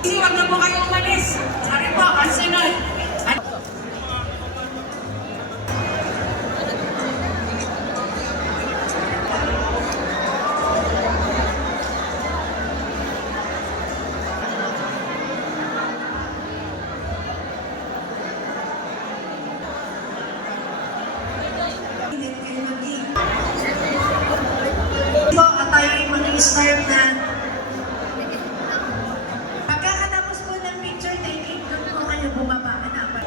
Huwag na po kayo umalis. Sorry po, kasunod. So, at tayo ay mag-start na. Pagkakatapos po ng picture taking, doon po kayo bumaba. Hanapan.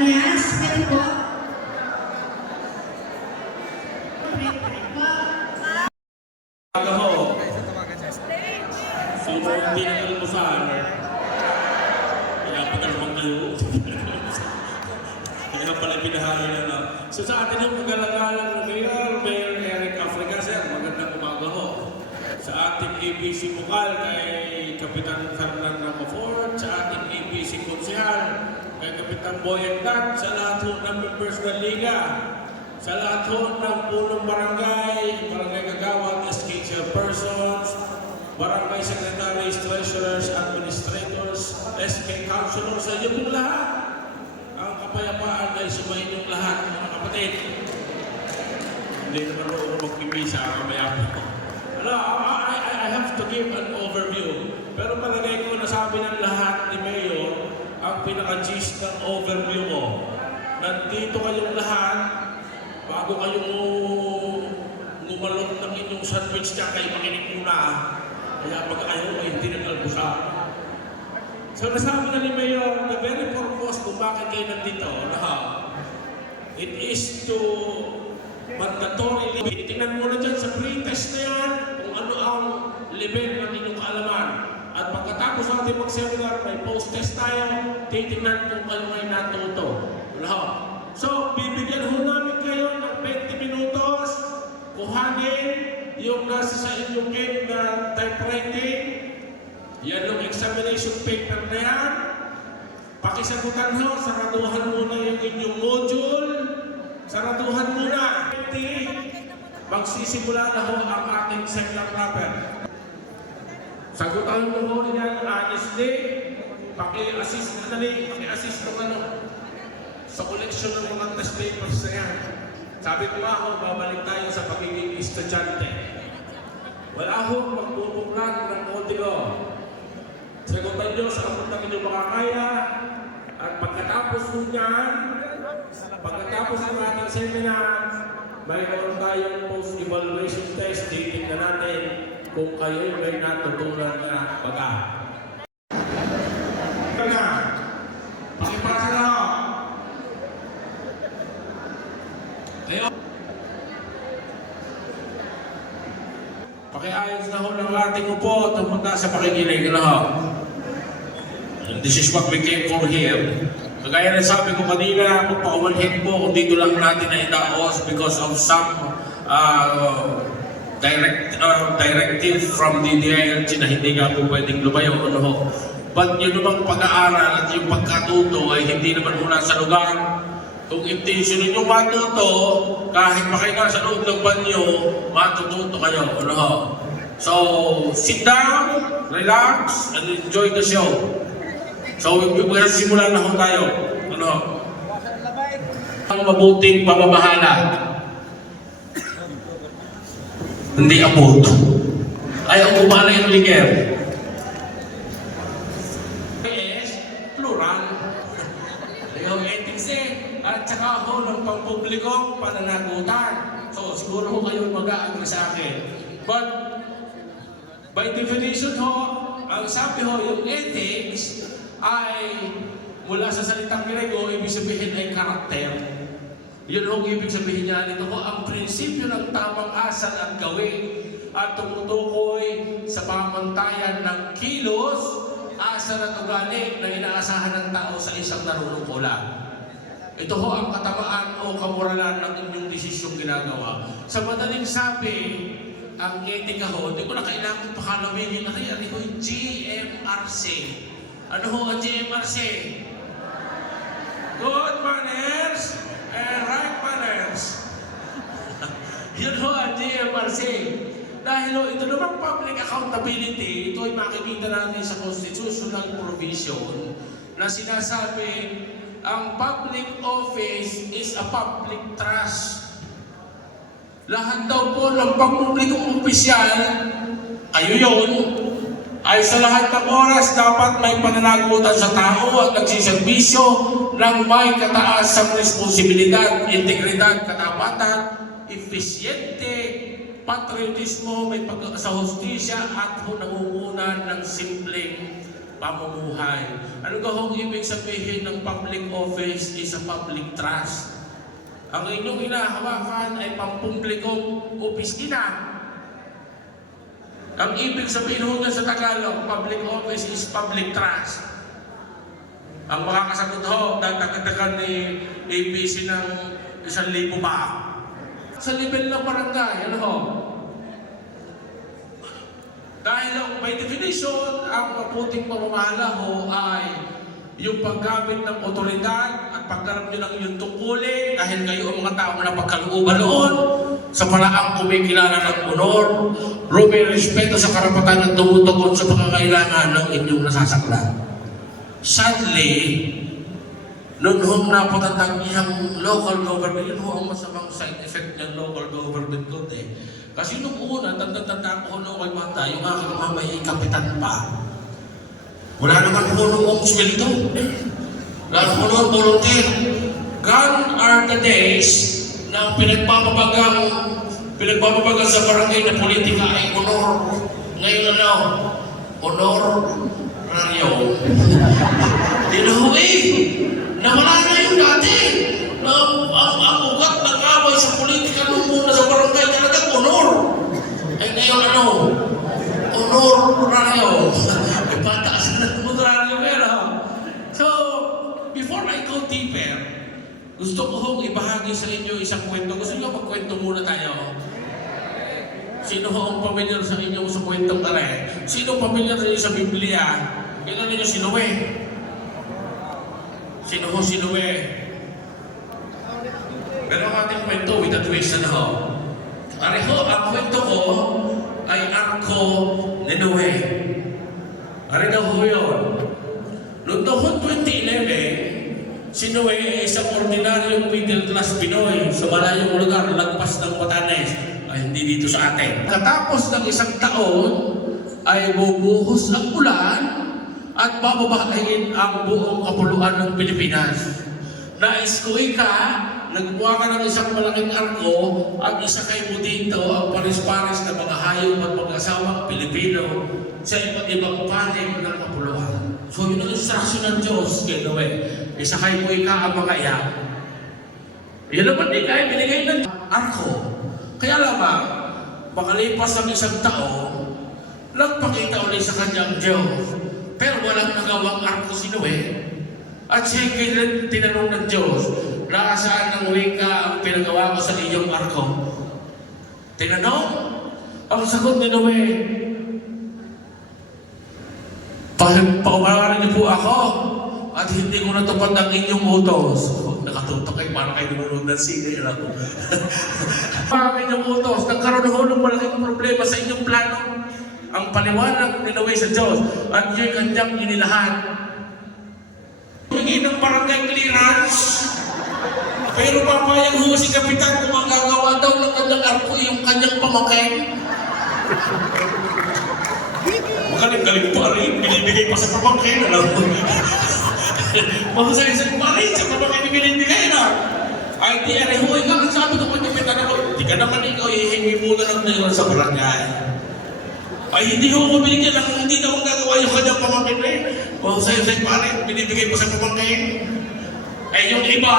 Yes, meron po. Ako, sino hindi nag-almusal? Kaya pa naman kayo. Kaya pala pinahali na. So sa atin yung pag-alagalan ng Mayor Eric Africa, sir, magandang umaga ho. Sa ating ABC Bukal kay Kapitan Fernando Mafort, sa ating ABC Konsehal, kay Kapitan Boyet Dat, sa lahat ho ng members ng Liga, sa lahat ho ng punong barangay, barangay kagawad, SK chairpersons, barangay secretaries, treasurers, administrators, SK councilors, sa inyo pong lahat. Ang kapayapaan ay sumayin yung lahat, mga kapatid. Hindi naman ako magpipisa ang kamayapaan. I have to give an overview. Pero palagay ko nasabi ng lahat ni Mayor ang pinaka-gist ng overview mo. Nandito kayong lahat bago kayong ngumalok ng inyong sandwich niya kayo makinig muna. Kaya pag ayaw ay hindi nag-almusal. So nasabi na ni Mayor, the very purpose kung bakit kayo nandito, it is to mandatorily, tingnan mo na dyan sa pre-test na yan kung ano ang level ng inyong kaalaman. At pagkatapos natin mag-seminar, may post-test tayo, titingnan kung kayo may natuto. So, bibigyan ho namin kayo ng 20 minutos, kuhanin yung nasa sa inyong game na typewriting, yan yung examination paper na yan, pakisagutan ho, saraduhan muna yung inyong module, saraduhan muna. Magsisimula na ho ang ating seminar proper. Sagutan mo ho yan honestly, paki-assist na paki-assist ng sa collection ng mga test papers na yan. Sabi ko nga ho, babalik tayo sa pagiging estudyante. Wala ho magbubuklat ng kodigo. Sagutan nyo sa abot ng inyong makakaya at pagkatapos ho niyan, pagkatapos ng ating seminar, mayroon tayong post-evaluation test, titignan natin kung kayo may natutunan na baga. Kaya, pakipasa na ho. Ngayon, pakiayos na ho ng ating upo at pumunta sa pakikinig na ho. This is what we came for here. Kagaya na sabi ko kanina, kung paumanhin po, kung dito lang natin na itaos because of some directive from DDILG na hindi nga po pwedeng lumayo. But yun namang pag-aaral at yung pagkatuto ay hindi naman muna sa lugar. Kung intention nyo matuto, kahit makahinga sa loob ng banyo, matututo kayo. So, sit down, relax, and enjoy the show. So, simulan na ho tayo. Ang mabuting pamamahala. Hindi abuto. Ayaw umala yung liger. sa akin. But, by definition ho, ang sabi ho, yung ethics ay mula sa salitang Grego, ibig sabihin ay karakter. Yun ho, ibig sabihin niya nito ho, ang prinsipyo ng tamang asal at gawin at tumutukoy sa pamantayan ng kilos, asal at ugali na inaasahan ng tao sa isang narunungkulan. Ito ho ang katamaan o kamuralan ng inyong desisyong ginagawa. Sa madaling sabi, ang etika ho, hindi ko na kailangan pakalawin na kaya ho yung GMRC. Ano ho ang GMRC? Good manners and right manners. Yun ho ang GMRC. Dahil ho, ito naman public accountability, ito ay makikita natin sa constitutional provision na sinasabi ang public office is a public trust. Lahat daw po ng pampublikong opisyal, kayo yun, ay sa lahat ng oras dapat may pananagutan sa tao at nagsiservisyo ng may kataasang responsibilidad, integridad, katapatan, efisyente, patriotismo, may pag sa hustisya at nangungunan ng simpleng pamumuhay. Ano ka hong ibig sabihin ng public office is a public trust? Ang inyong hinahawakan ay pampublikong opisina. Ang ibig sabihin ho sa Tagalog, public office is public trust. Ang makakasagot ho, dagdagan ni ABC ng 1,000 pa. Sa level ng barangay, ano ho? Dahil by definition, ang mabuting pamamahala ho ay yung paggamit ng otoridad at paggarap nyo ng inyong tungkulin dahil kayo ang mga taong napagkalooban noon sa paraang kumikilala ng honor, may respeto sa karapatan at tumutugon sa pangangailangan ng inyong nasasaklan. Sadly, noon ho napatatag niyang local government, yun ho ang masamang side effect ng local government code eh. Kasi nung una, tanda-tanda ko noong kay Mata, yung aking mama ay kapitan pa. Wala naman po noong sweldo. Wala naman noong volunteer. Gone are the days na pinagpapabagang sa barangay na politika ay honor. Ngayon ano? Honor raryo. Dinuwi! Nawala na yung dati. Na ang ugat ng away sa politika nung muna sa barangay talagang honor. Eh ngayon ano? Honor raryo. Pataas na ng raryo pero. So, before I go deeper, gusto ko hong ibahagi sa inyo isang kwento. Gusto nyo magkwento muna tayo? Sino ho ang pamilyar sa inyo sa kwentong tare? Sino pamilyar sa inyo sa Biblia? Kailan ninyo si Noe? Sino ho si Noe? Pero ang ating kwento with a twist na ho. Areho, ang kwento ko ay arko ni Noe. Ari daw ho yun. Noong taon 2011, si Noe ay isang ordinaryong middle class Pinoy sa malayong lugar, lagpas ng Batanes, ay hindi dito sa atin. Katapos ng isang taon, ay bubuhos ang ulan at bababahin ang buong kapuluan ng Pilipinas. Nais ko nagbuha ka ng isang malaking arko at isakay mo dito ang paris-paris na mga hayop at mag-asawang Pilipino sa iba't ibang panig ng kapuluan. So yun ang instruction ng Diyos kay Noe. Isakay mo ang mga iyak. Yan naman din kayo, binigay ng arko. Kaya lamang, makalipas ng isang taon, nagpakita ulit sa kanyang Diyos. Pero walang nagawang arko si Noe. At siya tinanong ng Diyos, nasaan ng wika ang pinagawa ko sa iyong arko? Tinanong, ang sagot ni Noe, paumawarin niyo po ako at hindi ko natupad ang inyong utos. Nakatutok kayo, parang kayo nunod ng sine. Parang inyong utos, nagkaroon ho ng malaking problema sa inyong plano. Ang paliwanag ni Noe sa Diyos at yun kanyang inilahan. Humingi ng barangay clearance. Pero papayag ho si Kapitan kung magagawa daw ng kanyang arko yung kanyang pamangkin. Magaling-galing pa rin, binibigay pa sa pamangkin. Mahusay-say pa rin sa pamangkin binibigay na. Ay, di, huy ka. Ang sabi ko, kapitan ako, di ka naman ikaw, hihingi muna ng mayor sa barangay. Ay, hindi ko binigyan ng hindi naman gagawa yung kanyang pamangkin eh. O, sa'yo, pare, binibigay mo sa pamangkin. Ay, yung iba,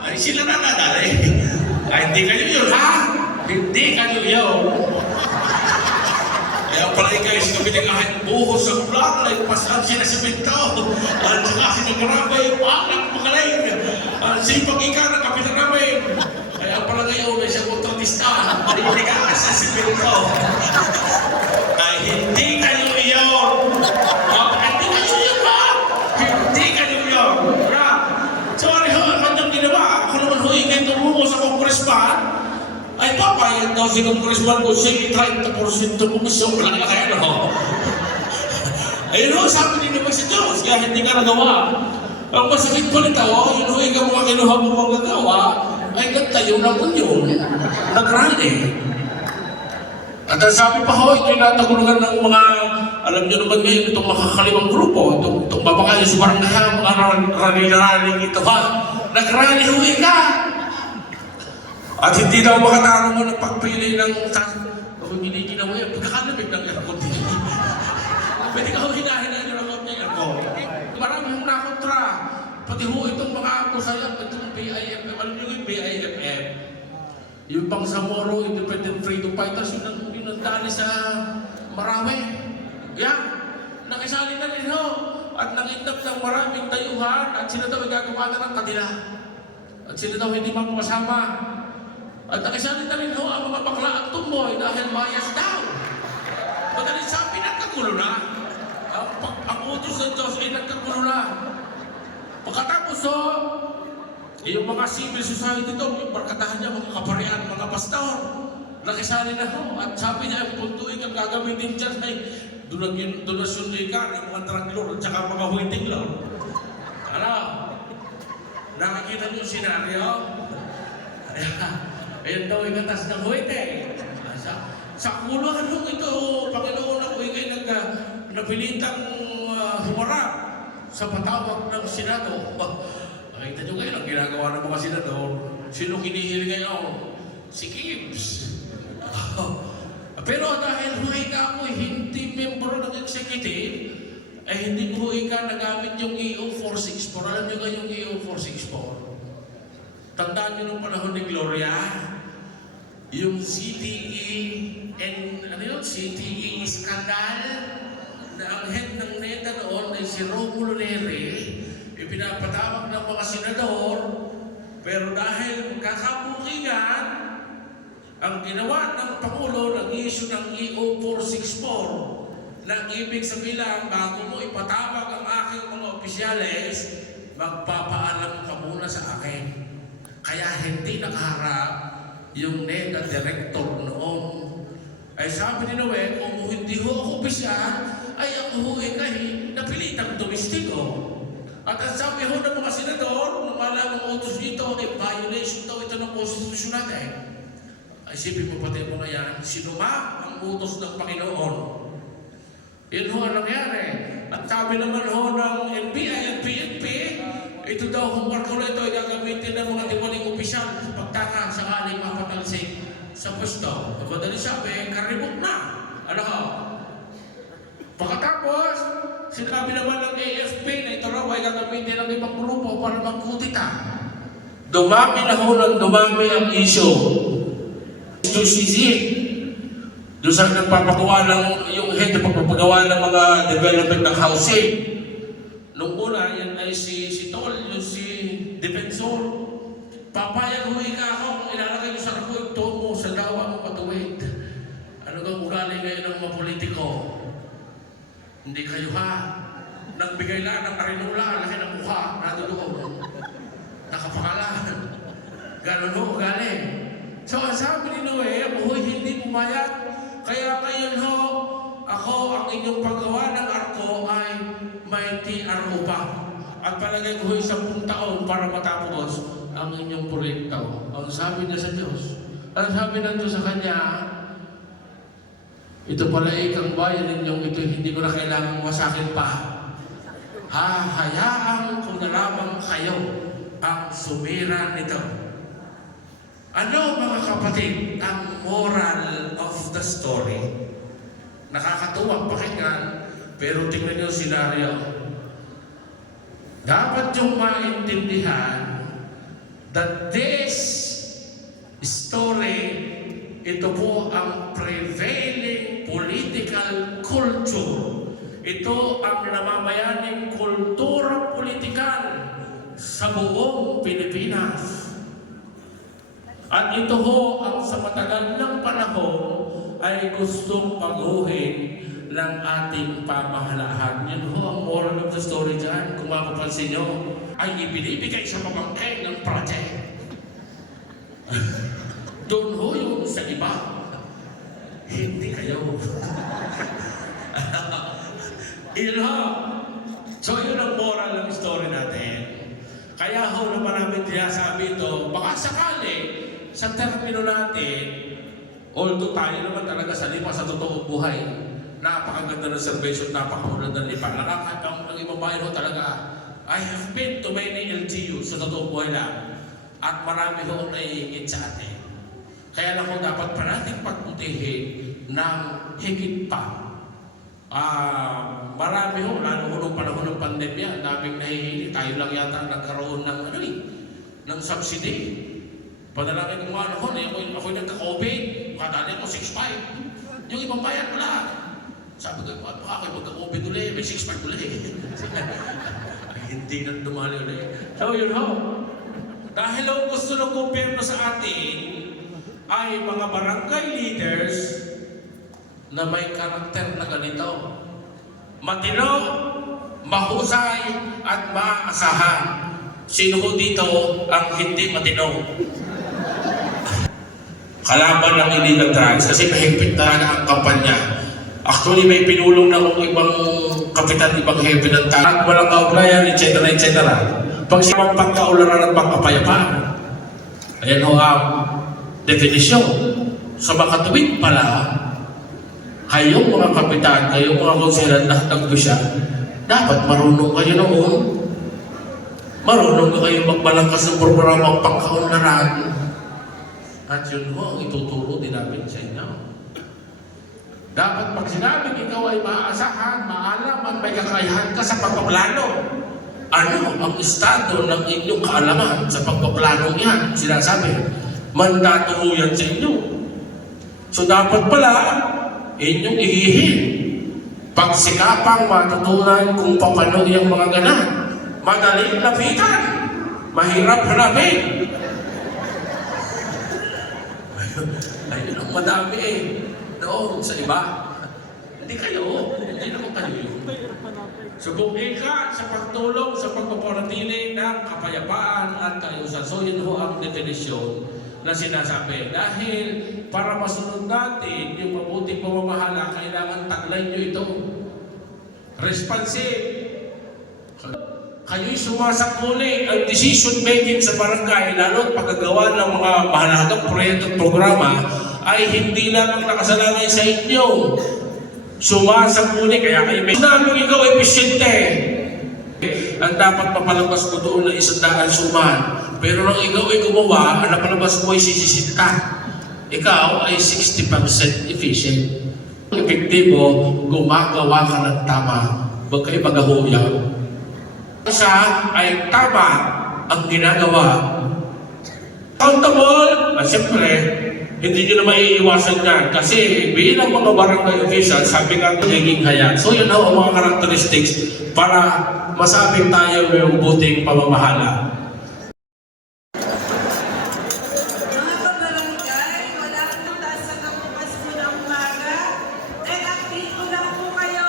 ay, sila na nadali. Ay, hindi kayo yun, ha? Hindi kayo yun. Kaya pala kayo sa kabilang kahit buhos sa vlog, nagpasan sila sa pinto. At saka sinagrabay, bakit magaling? Sipag ika ng kapitan namin. Kaya pala ngayon, may siya kontratista. Hindi ka sa pinto. Ay, hindi kayo iyon. Hindi kayo iyon, ha? Hindi kayo iyon. Sorry ho, kanyang ginawa. Ako naman ho, ikay tumungo sa congressman. Ay, papayag daw si congressman ko siya 30% komisyon. Wala na kaya no? Ayun ho, sabi din naman si Diyos, kaya hindi ka nagawa. Ang masakit pa nito, yun ho, ikaw mga kinuha mo mga nagawa, ay nagtayo naman yun. Nagrally. At ang sabi pa ho, ito'y natagulugan ng mga, alam nyo naman ngayon, itong makakalimang grupo, itong babakay sa barangay, mga rally-rally ito ha. Nag-rally ho ka. At hindi daw makatalo mo ng pagpili ng ako hindi ginawa yan, pagkakalabig ng aircon din. Pwede ka ho hinahinay ng aircon niya aircon. Marami yung nakontra. Pati ho itong mga kusayang, itong BIFF, alam nyo yung BIFF. Yung pang Zamoro, Independent Freedom Fighters, yung nagdali sa Marawi. Yan, nakisali na rin ho. At nangindap ng maraming dayuhan at sila daw ay gagawa na ng kanila. At sila daw hindi magpasama. At nakisali na rin ho ang mga bakla at tumboy dahil bias daw. Madaling sabi, nagkagulo na. Ang utos ng Diyos ay nagkagulo na. Pagkatapos ho, yung mga civil society daw, yung barkatahan niya, mga kaparian, mga pastor, nakisali na ho. At sabi niya, yung puntuin ang gagamitin dyan ay donasyon ni Ikan, yung mga drug lord, at saka mga waiting lord. Ano? Nakakita niyo yung senaryo? Ayan daw yung katas ng waiting. Sa kuluhan nung ito, Panginoon ako ikay napilitang humarap sa patawag ng Senado. Nakita nyo ngayon ang ginagawa ng mga senador. Sino kinihiling ngayon? Si Gibbs. Pero dahil huwi ka ako hindi membro ng executive, ay hindi ko huwi ka nagamit yung EO 464. Alam nyo nga yung EO 464? Tandaan nyo nung panahon ni Gloria, yung CTE scandal, na ang head ng NEDA noon ay si Romulo Neri, ipinapatawag ng mga senador, pero dahil kakabukingan, ang ginawa ng Pangulo nag-issue ng EO 464 na ibig sabihin bago mo ipatawag ang aking mga opisyales, magpapaalam ka muna sa akin. Kaya hindi nakaharap yung NEDA director noon. Ay sabi ni Noe, kung hindi ho ako opisyal, ay ako ho napilitang domestiko. At ang sabi ho ng mga senador, nung malamang utos nito, ay violation daw ito ng konstitusyon natin. Isipin mo pati mo na yan, sinuma ang utos ng Panginoon. Yun ho ang nangyari. At sabi naman ho ng NBI at PNP, ito daw kung marko na ito ay gagamitin ng mga tiwaling opisyal sa pagtaka sakaling mapatalsik sa pwesto. Madali sabi, karibok na. Ano ho? Pagkatapos, sinabi naman ng AFP na ito raw ay gagamitin ng ibang grupo para magkutita. Dumami na ho ng dumami ang issue. Doon sa nagpapagawa ng yung head na pagpapagawa ng mga development ng housing. Nung una, yan ay si Tol, yung si Defensor. Papayag huwi ka ako kung ilalagay nyo sa kakuig mo sa dawa mo patuwid. Ano kang ugali ngayon ng mga politiko? Hindi kayo ha. Nagbigay lang ng karinula, laki ng mukha, nadudoon. Nakapakalan. Ganon ho, ugali. So, ang sabi ni Noe, buhay hindi pumayag. Kaya ngayon ho, ako ang inyong paggawa ng arko ay may TRO pa. At palagay ko 10 taon para matapos ang inyong proyekto. Ang sabi niya sa Diyos. Ang sabi ng Diyos sa Kanya, ito pala ikang bayan ninyong ito, hindi ko na kailangang masakin pa. Hahayaan ko na lamang kayo ang sumira nito. Ano mga kapatid ang moral of the story? Nakakatuwang pakinggan, pero tingnan niyo yung senaryo. Dapat yung maintindihan that this story, ito po ang prevailing political culture. Ito ang namamayaning kultura politikal sa buong Pilipinas. At ito ho ang sa matagal ng panahon ay gustong paguhin ng ating pamahalaan. Yan ho ang moral of the story dyan. Kung mapapansin nyo, ay ibinibigay sa pamangkin ng project. Doon ho yung sa iba. Hindi kayo. Yun ho. So yun ang moral ng story natin. Kaya ho naman namin sinasabi ito, baka sakali, sa termino natin, although tayo naman talaga sa lipa sa totoong buhay, napakaganda ng servisyo, napakamulan ng lipa. Nakakatang ng ibang bayan ho talaga, I have been to many LGUs sa totoong buhay lang. At marami ho naiingit sa atin. Kaya lang ho dapat pa natin pagputihin ng higit pa. Marami ho, lalo ho nung panahon ng pandemya, daming nahihili. Tayo lang yata nagkaroon ng ng subsidy. Padalangin ng mga noon, ako'y nagka-COVID, kadali ako 6'5". Yung ibang bayan wala. Sabi ko, baka ako'y magka-COVID ulit, may 6'5 ulit. Hindi nang dumali ulit. So yun ho. Dahil ho gusto ng gobyerno sa atin ay mga barangay leaders na may karakter na ganito. Matino, mahusay, at maaasahan. Sino ho dito ang hindi matino? Kalaban ng illegal drugs kasi mahigpit na ang kampanya. Actually, may pinulong na kung ibang kapitan, ibang hepe ng tanat, walang kaugnayan, etc. etc. Pag siyang pagkaularan at pagkapayapaan. Ayan ho ang definisyon. Sa makatuwid pala, kayong mga kapitan, kayong mga konselan, lahat ng bisya, dapat marunong kayo noon. Marunong kayo magbalangkas ng programang pagkaularan. At yun ho, ang ituturo din namin sa inyo. Dapat pag sinabing ikaw ay maaasahan, maalam at may kakayahan ka sa pagpaplano. Ano ang estado ng inyong kaalaman sa pagpaplanong yan? Sinasabi, mandato ho yan sa inyo. So dapat pala, inyong ihihin. Pagsikapang matutunan kung paano yung mga ganan. Madaling lapitan. Mahirap hanapin. Ayun ang madami noon sa iba. Hindi kayo. Hindi naman kayo yun. So kung ika sa pagtulong sa pagpapanatili ng kapayapaan at kaayusan. So yun ho ang definisyon na sinasabi. Dahil para masunod natin yung mabuting pamamahala, kailangan taglay nyo ito. Responsive. Kayo'y sumasakuli ang decision making sa barangay, lalo pagkagawa ng mga mahalagang proyekto at programa, ay hindi lamang nakasalalay sa inyo. Sumasakuli, kaya kayo may sinabing ikaw episyente. Ang dapat mapalabas mo doon na 100 suman. Pero nang ikaw ay gumawa, ang napalabas mo ay 60. Ikaw ay 60% efficient. Epektibo, gumagawa ka ng tama. Huwag kayo magahuya. Siya ay tama ang ginagawa. Accountable, at siyempre, hindi nyo na maiiwasan yan. Kasi bilang mga barangay official, sabi nga naging hayag. So yun ang mga characteristics para masabing tayo yung buting pamamahala. Mga kabarangay, wala kang taas sa kabukas po ng umaga. And update ko lang po kayo.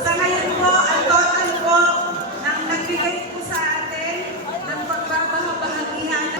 Sa ngayon po, ang total po ng nagbigay po sa atin ng pagbabahagihan.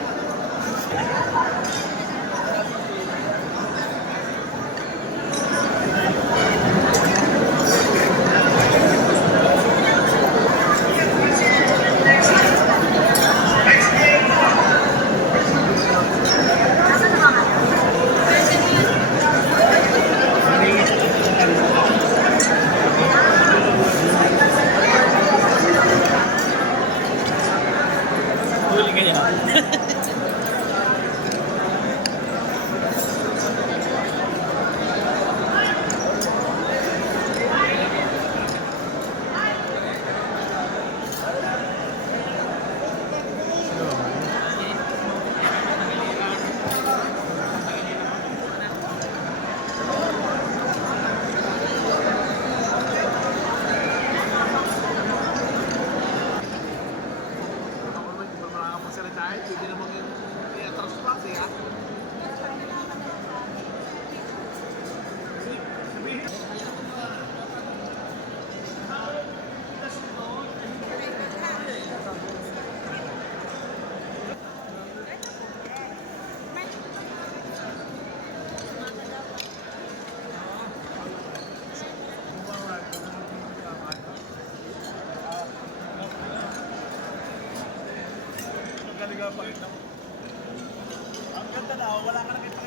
Ang ganda na, wala ka nakita